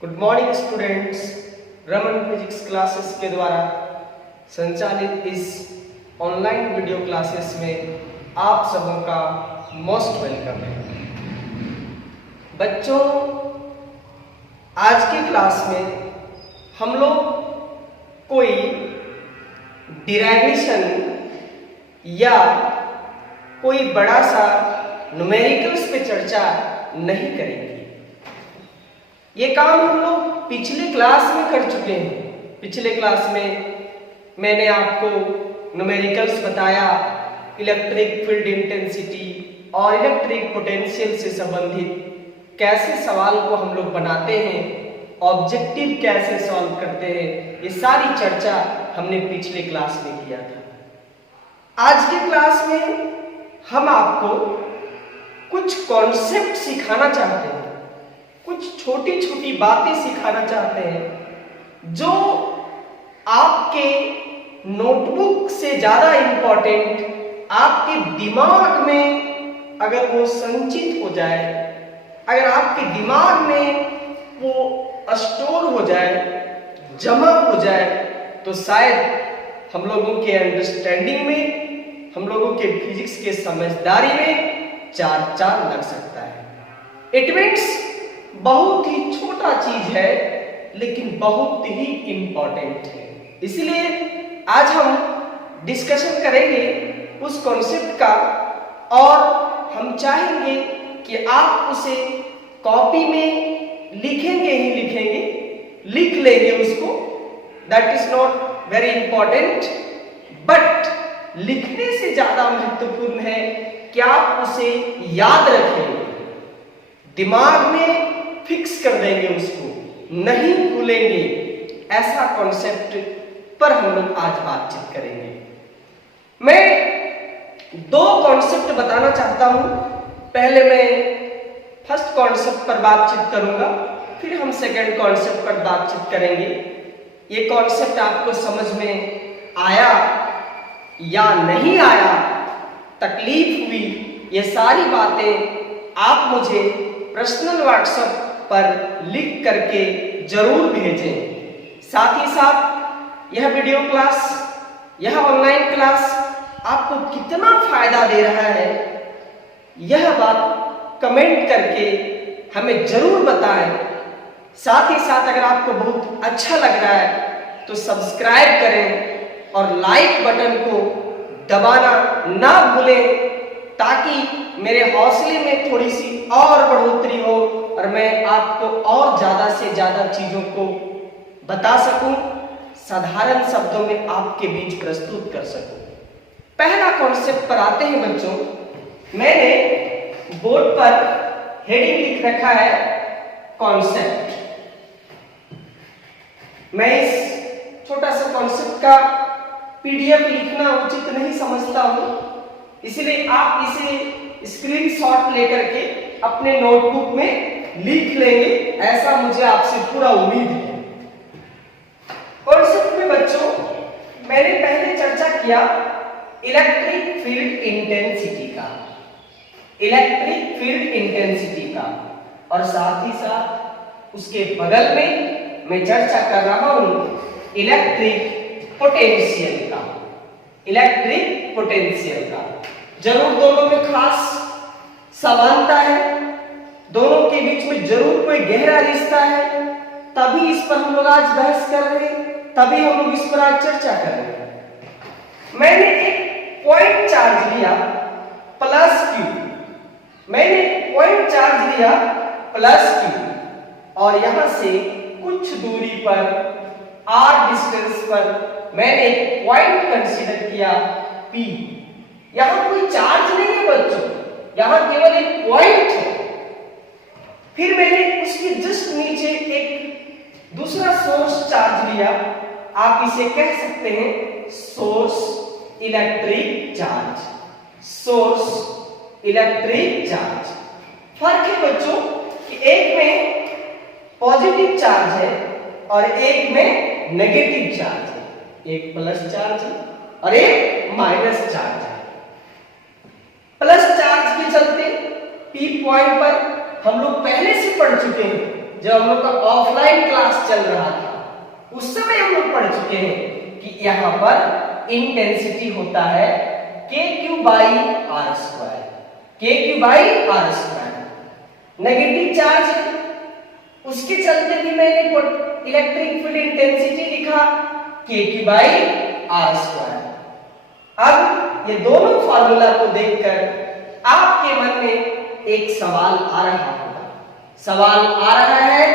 Good morning students. Raman physics classes के द्वारा संचालित इस ऑनलाइन वीडियो क्लासेस में आप सबों का मोस्ट वेलकम है। बच्चों, आज की क्लास में हम लोग कोई डिराइवेशन या कोई बड़ा सा न्यूमेरिकल्स पे चर्चा नहीं करेंगे। ये काम हम लोग पिछले क्लास में कर चुके हैं। पिछले क्लास में मैंने आपको न्यूमेरिकल्स बताया, इलेक्ट्रिक फील्ड इंटेंसिटी और इलेक्ट्रिक पोटेंशियल से संबंधित कैसे सवाल को हम लोग बनाते हैं, ऑब्जेक्टिव कैसे सॉल्व करते हैं, ये सारी चर्चा हमने पिछले क्लास में किया था। आज के क्लास में हम आपको कुछ कॉन्सेप्ट सिखाना चाहते हैं, कुछ छोटी छोटी बातें सिखाना चाहते हैं जो आपके नोटबुक से ज्यादा इंपॉर्टेंट आपके दिमाग में अगर वो संचित हो जाए, अगर आपके दिमाग में वो स्टोर हो जाए, जमा हो जाए, तो शायद हम लोगों के अंडरस्टैंडिंग में, हम लोगों के फिजिक्स के समझदारी में चार चांद लग सकता है। इट मीन्स बहुत ही छोटा चीज है लेकिन बहुत ही इंपॉर्टेंट है। इसलिए आज हम डिस्कशन करेंगे उस कॉन्सेप्ट का और हम चाहेंगे कि आप उसे कॉपी में लिखेंगे ही लिखेंगे, लिख लेंगे उसको। That is not very important, but लिखने से ज्यादा महत्वपूर्ण है कि आप उसे याद रखेंगे, दिमाग में फिक्स कर देंगे, उसको नहीं भूलेंगे। ऐसा कॉन्सेप्ट पर हम लोग आज बातचीत करेंगे। मैं दो कॉन्सेप्ट बताना चाहता हूं। पहले मैं फर्स्ट कॉन्सेप्ट पर बातचीत करूंगा, फिर हम सेकंड कॉन्सेप्ट पर बातचीत करेंगे। ये कॉन्सेप्ट आपको समझ में आया या नहीं आया, तकलीफ हुई, ये सारी बातें आप मुझे पर्सनल व्हाट्सएप पर लिख करके जरूर भेजें। साथ ही साथ यह वीडियो क्लास, यह ऑनलाइन क्लास आपको कितना फायदा दे रहा है, यह बात कमेंट करके हमें जरूर बताएं। साथ ही साथ अगर आपको बहुत अच्छा लग रहा है तो सब्सक्राइब करें और लाइक बटन को दबाना ना भूलें, ताकि मेरे हौसले में थोड़ी सी और बढ़ोतरी हो और मैं आपको और ज्यादा से ज्यादा चीजों को बता सकूं, साधारण शब्दों में आपके बीच प्रस्तुत कर सकूं। पहला कॉन्सेप्ट पर आते हैं बच्चों। मैंने बोर्ड पर हेडिंग लिख रखा है कॉन्सेप्ट। मैं इस छोटा सा कॉन्सेप्ट का पीडीएफ लिखना उचित नहीं समझता हूं, इसलिए आप इसे स्क्रीनशॉट लेकर के अपने नोटबुक में लिख लेंगे, ऐसा मुझे आपसे पूरा उम्मीद है। कॉन्सेप्ट में बच्चों मैंने पहले चर्चा किया इलेक्ट्रिक फील्ड इंटेंसिटी का, इलेक्ट्रिक फील्ड इंटेंसिटी का, और साथ ही साथ उसके बगल में मैं चर्चा कर रहा हूं इलेक्ट्रिक पोटेंशियल का, इलेक्ट्रिक पोटेंशियल का। जरूर दोनों में खास समानता है, दोनों के बीच में जरूर कोई गहरा रिश्ता है, तभी इस पर हम लोग आज बहस कर रहे हैं, तभी हम लोग इस पर आज चर्चा कर रहे हैं। मैंने एक पॉइंट चार्ज लिया प्लस क्यू, मैंने पॉइंट चार्ज लिया प्लस क्यू, और यहां से कुछ दूरी पर आर डिस्टेंस पर मैंने एक पॉइंट कंसीडर किया P। यहां कोई चार्ज नहीं है बच्चों, यहां केवल एक पॉइंट है। फिर मैंने उसके जस्ट नीचे एक दूसरा सोर्स चार्ज लिया, आप इसे कह सकते हैं source electric charge, source electric charge. फर्क है बच्चों कि एक में पॉजिटिव चार्ज है और एक में नेगेटिव चार्ज है, एक प्लस चार्ज है और एक माइनस चार्ज है। प्लस चार्ज के चलते P पॉइंट पर हम लोग पहले से पढ़ चुके हैं। जब हम लोग का ऑफलाइन क्लास चल रहा था उस समय हम लोग पढ़ चुके हैं कि यहाँ पर इंटेंसिटी होता है KQ/R²। KQ/R²। नेगेटिव चार्ज है, उसके चलते भी मैंने इलेक्ट्रिक फील्ड इंटेंसिटी लिखा KQ/R²। अब ये दोनों फार्मूला को देखकर आपके मन में एक सवाल आ रहा होगा। सवाल आ रहा है,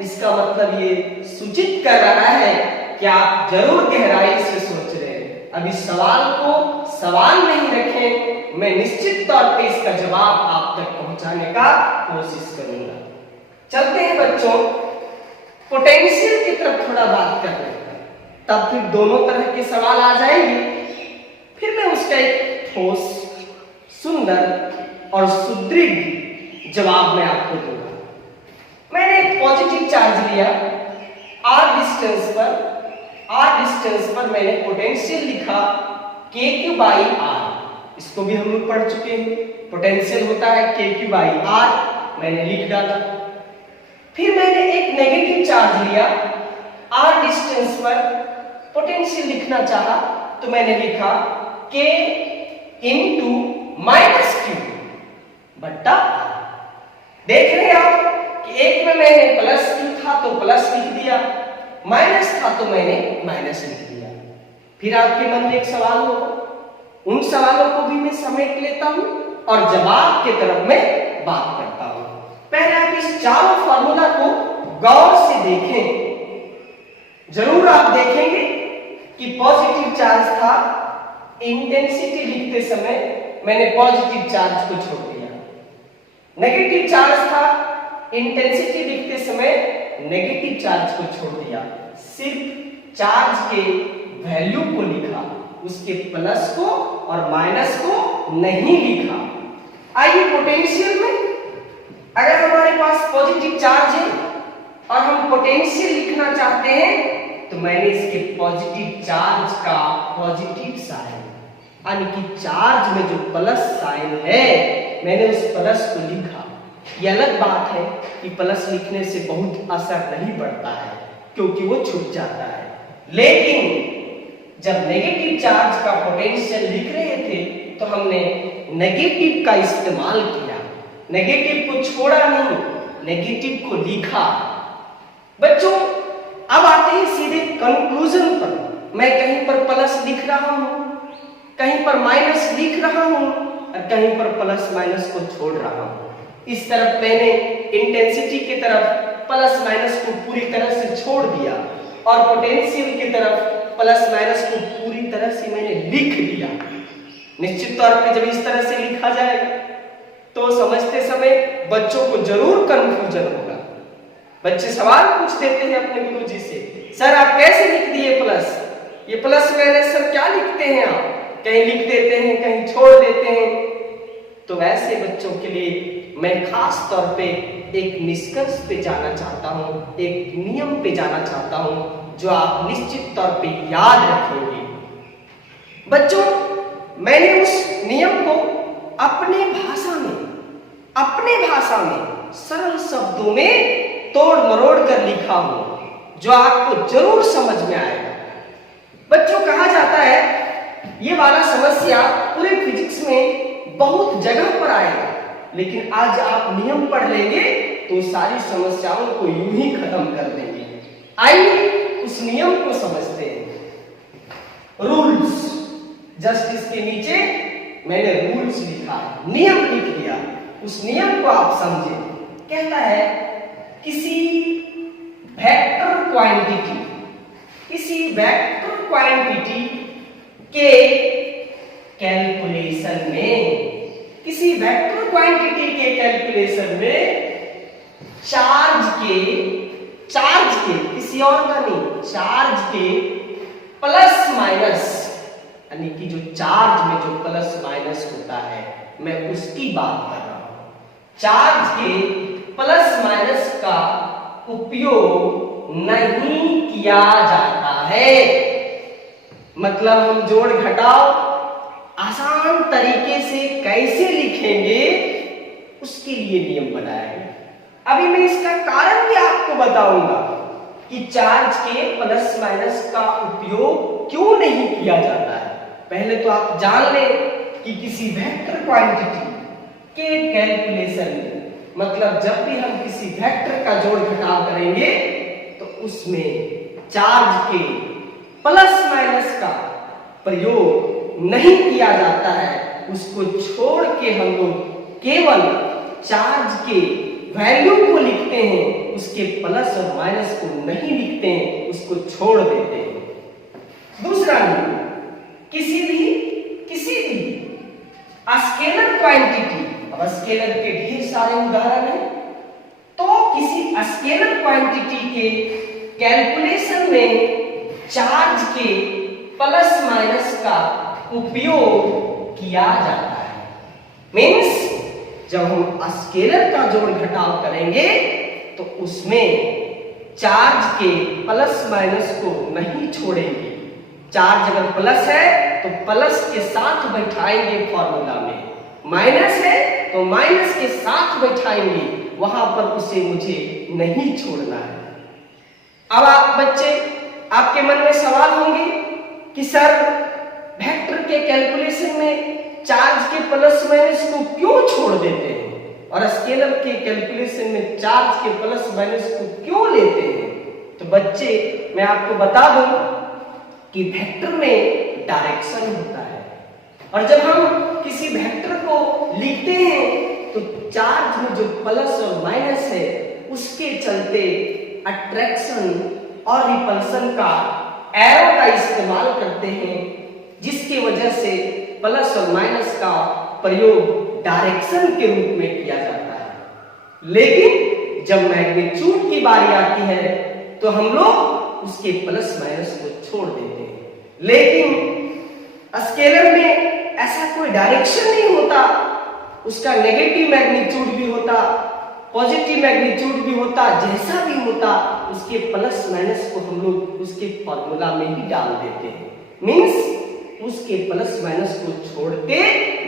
इसका मतलब ये सूचित कर रहा है कि आप जरूर गहराई से सोच रहे हैं। अब इस सवाल को सवाल नहीं रखें, मैं निश्चित तौर पे इसका जवाब आप तक पहुंचाने का कोशिश करूंगा। चलते हैं बच्चों, पोटेंशियल की तरफ थोड़ा बात करते हैं, तब फिर दोनों तरह के सवाल आ जाएंगे। फिर मैं उसका एक ठोस, सुंदर और सुदृढ़ जवाब मैं आपको दूंगा। मैंने एक पॉजिटिव चार्ज लिया r डिस्टेंस पर मैंने पोटेंशियल लिखा KQ/R। इसको भी हम लोग पढ़ चुके हैं, पोटेंशियल होता है KQ/R, मैंने लिख डाला। फिर मैंने एक नेगेटिव चार्ज लिया, r डिस्टेंस पर पोटेंशियल लिखना चाहा तो मैंने लिखा K × -Q बट्टा R। देख रहे हैं आप कि एक में मैंने प्लस लिखा तो प्लस लिख दिया, माइनस था तो मैंने माइनस लिख दिया। फिर आपके मन में एक सवाल होगा, उन सवालों को भी मैं समेट लेता हूं और जवाब की तरफ मैं बात करता हूं। पहले आप इस चारों फार्मूला को गौर से देखें। जरूर आप देखेंगे कि पॉजिटिव चार्ज था, इंटेंसिटी लिखते समय मैंने पॉजिटिव चार्ज को छोड़ दिया। नेगेटिव चार्ज था, इंटेंसिटी लिखते समय नेगेटिव चार्ज को छोड़ दिया, सिर्फ चार्ज के वैल्यू को लिखा, उसके प्लस को और माइनस को नहीं लिखा। आइए पोटेंशियल में, अगर हमारे पास पॉजिटिव चार्ज है और हम पोटेंशियल लिखना चाहते हैं तो मैंने इसके पॉजिटिव चार्ज का पॉजिटिव साइन, यानी कि चार्ज में जो प्लस साइन है मैंने उस प्लस को लिखा। ये अलग बात है कि प्लस लिखने से बहुत असर नहीं पड़ता है क्योंकि वो छूट जाता है, लेकिन जब नेगेटिव चार्ज का पोटेंशियल लिख रहे थे तो हमने नेगेटिव का इस्तेमाल किया, नेगेटिव को छोड़ा नहीं, नेगेटिव को लिखा। बच्चों अब आते हैं सीधे कंक्लूजन पर। मैं कहीं पर प्लस लिख रहा हूं, कहीं पर माइनस लिख रहा हूं और कहीं पर प्लस माइनस को छोड़ रहा हूं। इस तरफ मैंने इंटेंसिटी की तरफ प्लस माइनस को पूरी तरह से छोड़ दिया और पोटेंशियल की तरफ प्लस माइनस को पूरी तरह से मैंने लिख दिया। निश्चित तौर पे जब इस तरह से लिखा जाएगा तो समझते समय बच्चों को जरूर कंफ्यूजन होगा। बच्चे सवाल पूछ देते हैं अपने गुरुजी से, सर आप कैसे लिख दिए प्लस, ये प्लस माइनस सर क्या लिखते हैं आप, कहीं लिख देते हैं कहीं छोड़ देते हैं। तो वैसे बच्चों के लिए मैं खास तौर पे एक निष्कर्ष पे जाना चाहता हूं, एक नियम पे जाना चाहता हूं जो आप निश्चित तौर पे याद रखेंगे। बच्चों मैंने उस नियम को अपने भाषा में सरल शब्दों में तोड़ मरोड़ कर लिखा हूं जो आपको जरूर समझ में आएगा। बच्चों कहा जाता है ये वाला समस्या पूरे फिजिक्स में बहुत जगह पर आएगा, लेकिन आज आप नियम पढ़ लेंगे तो सारी समस्याओं को यूं ही खत्म कर देंगे। आइए उस नियम को समझते हैं। रूल्स, जस्ट इसके नीचे मैंने रूल्स लिखा, नियम लिख दिया, उस नियम को आप समझे। कहता है किसी वेक्टर क्वांटिटी के कैलकुलेशन में, किसी वेक्टर क्वांटिटी के कैलकुलेशन में चार्ज के किसी और का नहीं, चार्ज के प्लस माइनस, यानी कि जो चार्ज में जो प्लस माइनस होता है मैं उसकी बात कर रहा हूं। चार्ज के प्लस माइनस का उपयोग नहीं किया जाता है। मतलब हम जोड़ घटाव आसान तरीके से कैसे लिखेंगे उसके लिए नियम बनाया गया। अभी मैं इसका कारण भी आपको बताऊंगा कि चार्ज के प्लस माइनस का उपयोग क्यों नहीं किया जाता है। पहले तो आप जान लें कि किसी वेक्टर क्वांटिटी के कैलकुलेशन में, मतलब जब भी हम किसी वेक्टर का जोड़ घटाव करेंगे तो उसमें चार्ज के प्लस माइनस का प्रयोग नहीं किया जाता है। उसको छोड़ के हम लोग केवल चार्ज के वैल्यू को लिखते हैं, उसके प्लस और माइनस को नहीं लिखते हैं, उसको छोड़ देते हैं। दूसरा नियम, किसी भी स्केलर क्वांटिटी, अब स्केलर के ढेर सारे उदाहरण हैं, तो किसी स्केलर क्वांटिटी के कैलकुलेशन में चार्ज के प्लस माइनस का उपयोग किया जाता है। मीन्स जब हम स्केलर का जोड़ घटाव करेंगे तो उसमें चार्ज के प्लस माइनस को नहीं छोड़ेंगे। चार्ज अगर प्लस है तो प्लस के साथ बैठाएंगे फॉर्मूला में, माइनस है तो माइनस के साथ बैठाएंगे, वहां पर उसे मुझे नहीं छोड़ना है। अब आप बच्चे, आपके मन में सवाल होंगे कि सर वेक्टर के कैलकुलेशन में चार्ज के प्लस माइनस को क्यों छोड़ देते हैं और स्केलर के कैलकुलेशन में चार्ज के प्लस माइनस को क्यों लेते हैं। तो बच्चे मैं आपको बता दूं कि वेक्टर में डायरेक्शन होता है और जब हम किसी वेक्टर को लिखते हैं तो चार्ज में जो प्लस और माइनस है उसके चलते अट्रैक्शन और रिपल्सन का एरो का इस्तेमाल करते हैं, जिसकी वजह से प्लस और माइनस का प्रयोग डायरेक्शन के रूप में किया जाता है। लेकिन जब मैग्नीट्यूड की बारी आती है तो हम लोग उसके प्लस माइनस को छोड़ देते हैं। लेकिन स्केलर में ऐसा कोई डायरेक्शन नहीं होता, उसका नेगेटिव मैग्नीट्यूड भी होता, पॉजिटिव मैग्नीट्यूड भी होता, जैसा भी होता उसके प्लस माइनस को हम लोग उसके फॉर्मूला में ही डाल देते हैं। मींस उसके प्लस माइनस को छोड़ते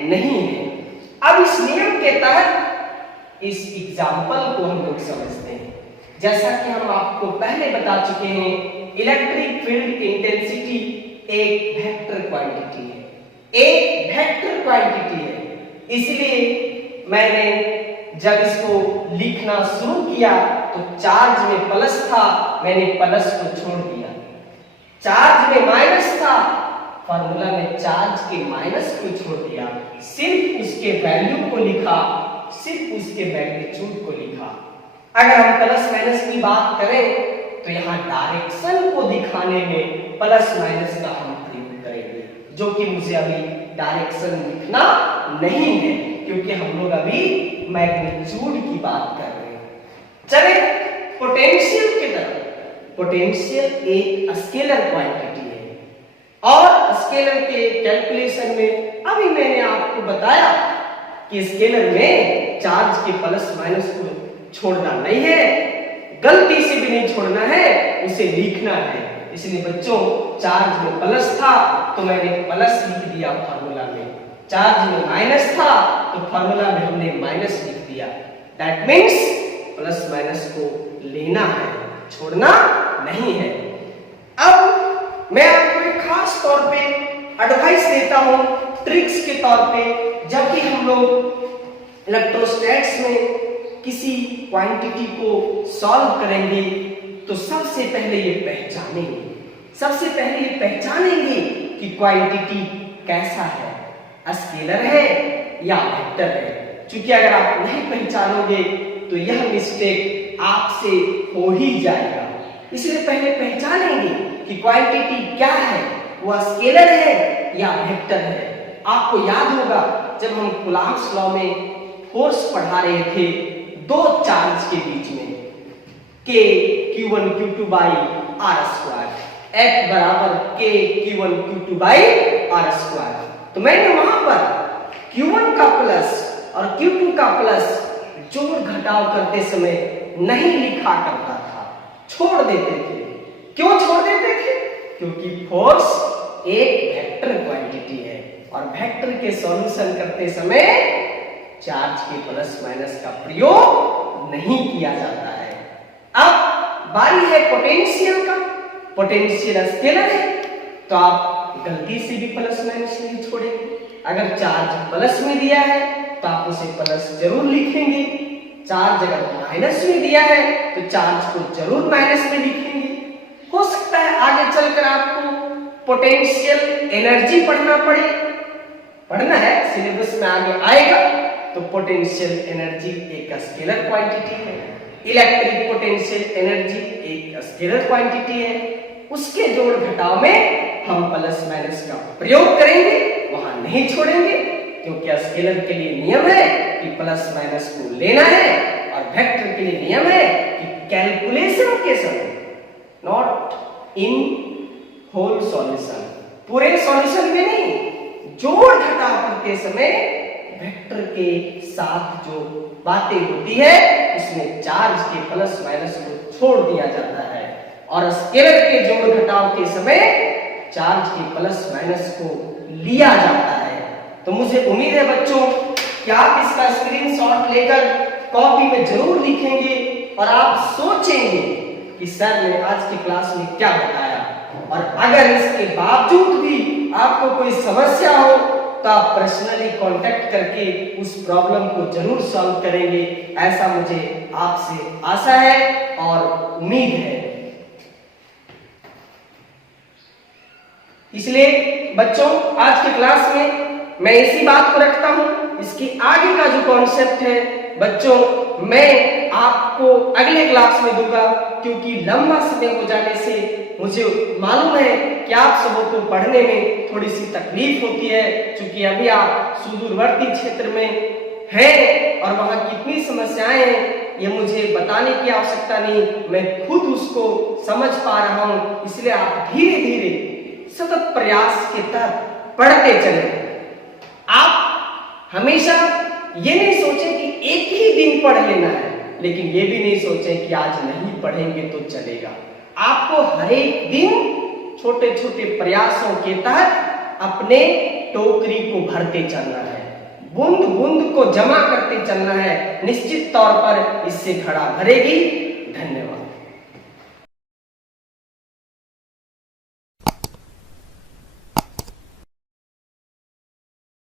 नहीं है। अब इस नियम के तहत इस एग्जाम्पल को हम लोग समझते हैं। जैसा कि हम आपको पहले बता चुके हैं, इलेक्ट्रिक फील्ड इंटेंसिटी एक वेक्टर क्वांटिटी है, एक वेक्टर क्वांटिटी है। इसलिए मैंने जब इसको लिखना शुरू किया तो चार्ज में प्लस था, मैंने प्लस को छोड़ दिया। चार्ज में माइनस था, फार्मूला में चार्ज के माइनस को छोड़ दिया, सिर्फ उसके वैल्यू को लिखा, सिर्फ उसके मैग्नीट्यूड को लिखा। अगर हम प्लस माइनस की बात करें तो यहाँ डायरेक्शन को दिखाने में प्लस माइनस का हम प्रयोग करेंगे, जो कि मुझे अभी डायरेक्शन लिखना नहीं है क्योंकि हम लोग अभी मैग्नीट्यूड की बात कर रहे हैं। चले पोटेंशियल की तरफ। पोटेंशियल एक स्केलर क्वांटिटी है और स्केलर के कैलकुलेशन में अभी मैंने आपको बताया कि स्केलर में चार्ज के प्लस माइनस को छोड़ना नहीं है, गलती से भी नहीं छोड़ना है, उसे लिखना है। इसलिए बच्चों चार्ज में प्लस था तो मैंने प्लस लिख दिया फार्मूला में, चार्ज में माइनस था तो फार्मूला में हमने माइनस लिख दिया। दैट मीन्स प्लस माइनस को लेना है, छोड़ना नहीं है। अब मैं आपको एक खास तौर पे एडवाइस देता हूं, ट्रिक्स के तौर पे। जब भी हम लोग इलेक्ट्रोस्टैट्स में किसी क्वांटिटी को सॉल्व करेंगे तो सबसे पहले ये पहचानेंगे, सबसे पहले ये पहचानेंगे कि क्वांटिटी कैसा है, स्केलर है या वेक्टर है। क्योंकि अगर आप नहीं पहचानोगे तो यह मिस्टेक आपसे हो ही जाएगा। इसलिए पहले पहचानेंगे कि क्वांटिटी क्या है, वह स्केलर है या वेक्टर है। आपको याद होगा जब हम कूलॉम्स लॉ में फोर्स पढ़ा रहे थे दो चार्ज के बीच में, K Q1 Q2 by R square, F बराबर K Q1 Q2 by R square. तो मैंने वहां पर Q1 का प्लस और Q2 का प्लस जोड़ घटाव करते समय नहीं लिखा करता था, छोड़ देते थे। क्यों छोड़ देते थे? क्योंकि फोर्स एक वेक्टर क्वांटिटी है और वेक्टर के सॉल्यूशन करते समय चार्ज के प्लस माइनस का प्रयोग नहीं किया जाता है। अब बारी है पोटेंशियल का। पोटेंशियल स्केलर है तो आप गलती से भी प्लस माइनस नहीं छोड़ेंगे। अगर चार्ज प्लस में दिया है तो आप उसे प्लस जरूर लिखेंगे। चार्ज अगर माइनस में दिया है तो चार्ज को जरूर माइनस में लिखेंगे। हो सकता है आगे चलकर आपको पोटेंशियल एनर्जी पढ़ना है, सिलेबस में आगे आएगा। तो पोटेंशियल एनर्जी एक स्केलर क्वांटिटी है, इलेक्ट्रिक पोटेंशियल एनर्जी एक स्केलर क्वांटिटी है। उसके जोड़ घटाव में हम प्लस माइनस का प्रयोग करेंगे, वहां नहीं छोड़ेंगे, क्योंकि स्केलर के लिए नियम है कि प्लस माइनस को लेना है और वेक्टर के लिए नियम है कि कैलकुलेशन के समय, नॉट इन होल सॉल्यूशन, पूरे सॉल्यूशन में नहीं, जोड़ घटाव करते समय वेक्टर के साथ जो बातें होती है उसमें चार्ज के प्लस माइनस को छोड़ दिया जाता है और स्केलर के जोड़ घटाव के समय चार्ज के प्लस माइनस को लिया जाता है। तो मुझे उम्मीद है बच्चों कि आप इसका स्क्रीनशॉट लेकर कॉपी में जरूर लिखेंगे और आप सोचेंगे कि सर ने आज की क्लास में क्या बताया। और अगर इसके बावजूद भी आपको कोई समस्या हो तो आप पर्सनली कांटेक्ट करके उस प्रॉब्लम को जरूर सॉल्व करेंगे, ऐसा मुझे आपसे आशा है और उम्मीद है। इसलिए बच्चों आज की क्लास में मैं इसी बात को रखता हूं। इसके आगे का जो कॉन्सेप्ट है बच्चों मैं आपको अगले क्लास में दूंगा, क्योंकि लंबा समय हो जाने से मुझे मालूम है कि आप सबों को पढ़ने में थोड़ी सी तकलीफ होती है, क्योंकि अभी आप सुदूरवर्ती क्षेत्र में हैं और वहां कितनी समस्याएं हैं ये मुझे बताने की आवश्यकता नहीं, मैं खुद उसको समझ पा रहा हूं। इसलिए आप धीरे धीरे सतत प्रयास के तहत पढ़ते चलें। आप हमेशा ये नहीं सोचें कि एक ही दिन पढ़ लेना है, लेकिन ये भी नहीं सोचें कि आज नहीं पढ़ेंगे तो चलेगा। आपको हर एक दिन छोटे छोटे प्रयासों के तहत अपने टोकरी को भरते चलना है, बूंद बूंद को जमा करते चलना है। निश्चित तौर पर इससे घड़ा भरेगी। धन्यवाद।